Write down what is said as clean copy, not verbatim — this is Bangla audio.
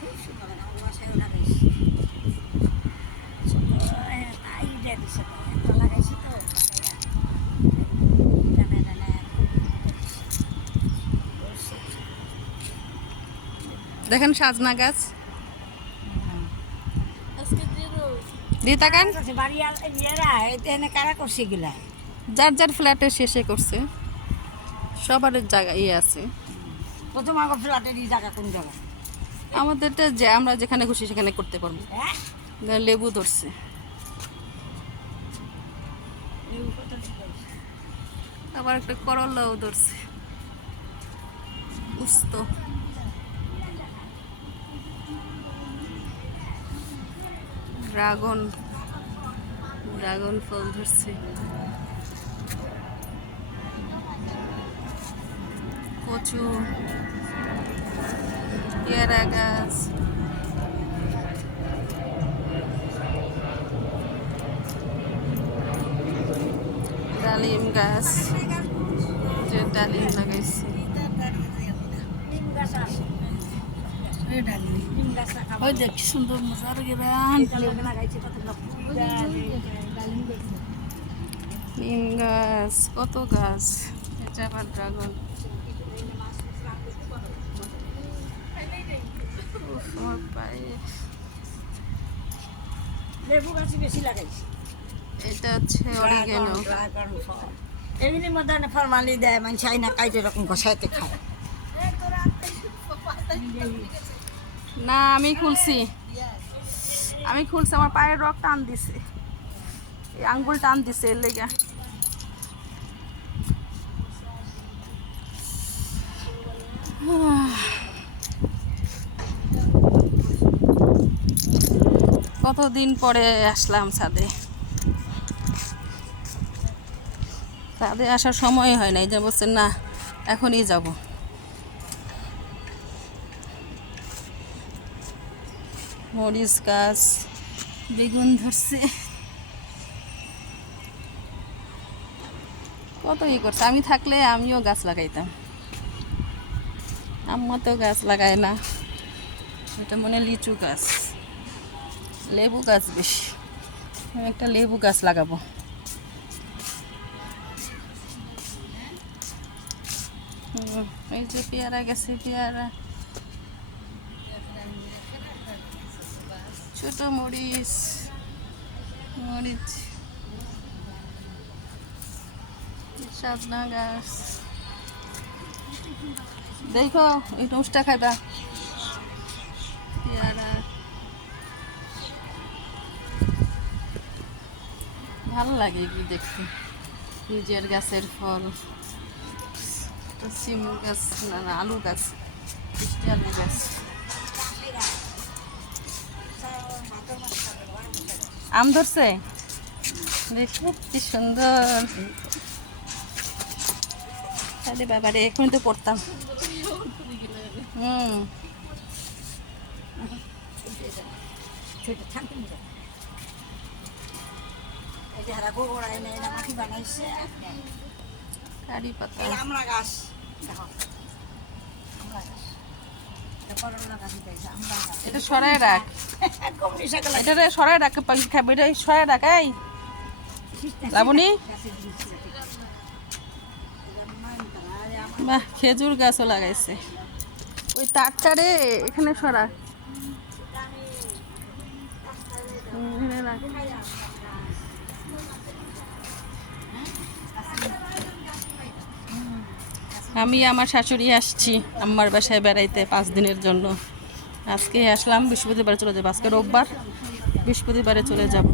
খুব সুন্দর আমার বাসায় লাগাইছি লাগাইছি তো দেখেন সাজনা গাছ দিয়ে তাকান। কারা করছে এগুলা যার যার ফ্ল্যাটের শেষে করছে, সবার জায়গা ইয়ে আছে। প্রথম আগে ফ্ল্যাটের এই জায়গা কোন জায়গা? আমাদেরটা যে আমরা যেখানে খুশি সেখানে করতে পারবো। লেবু ধরছে, আবার একটা করলাও ধরছে, উস্ত, ড্রাগন ফল ধরছে, কচু, পেয়ারা গাছ, ডালিম গাছ, যে ডালিম লাগাইছে, ওই দেখ কি সুন্দর মজার গেরান, নিম গাছ, কত গাছ, এটা আবার ড্রাগন। আমার পায়ে লেবু গাছ বেশি লাগাইছি। এটা হচ্ছে অরিগেনো। এমনি মধ্যে ফরমালি দেয় মানুষ আইনা কাইটে এরকম ঘষাইতে খায় না। আমি খুলছি আমার পায়ের রক টান দিছে, এই আঙ্গুল টান দিছে এর লেগে। কতদিন পরে আসলাম ছাদে আসার সময় হয় নাই, যে বলছেন না এখনই যাব। মরিচ গাছ, বেগুন ধরছে, কত করছে। আমি থাকলে আমিও গাছ লাগাইতাম, আম্মা তো গাছ লাগায় না। এটা মনে লিচু গাছ, লেবু গাছ বেশি। আমি একটা লেবু গাছ লাগাবো। এই যে পেয়ারা গেছে, পেয়ারা, ছোট মরিচ, সাজনা গাছ। দেখো এই টুসটা খাইবা, পেয়ারা ভালো লাগে কি দেখতে, নিজের গাছের ফল। সিম গাছ, না আলু গাছ, মিষ্টি আলু গাছ। আম ধরছে, দেখো কি সুন্দর। তাহলে বাবারে এখন তো পড়তাম। কারি পাতা, আমরা গাছ এটা সরাই রাখ, এটা সরাই রাখ, পাখি খাবে, এটা সরাই রাখ। এই লাবণী, বাহ, খেজুর গাছও লাগাইছে। ওই তারটারে এখানে সরা, আমি আমার শাশুড়ি আসছি আমার বাসায় বেড়াইতে 5 দিনের জন্য। আজকে আসলাম, বৃহস্পতিবারে চলে যাবো। আজকে রোববার, বৃহস্পতিবারে চলে যাব।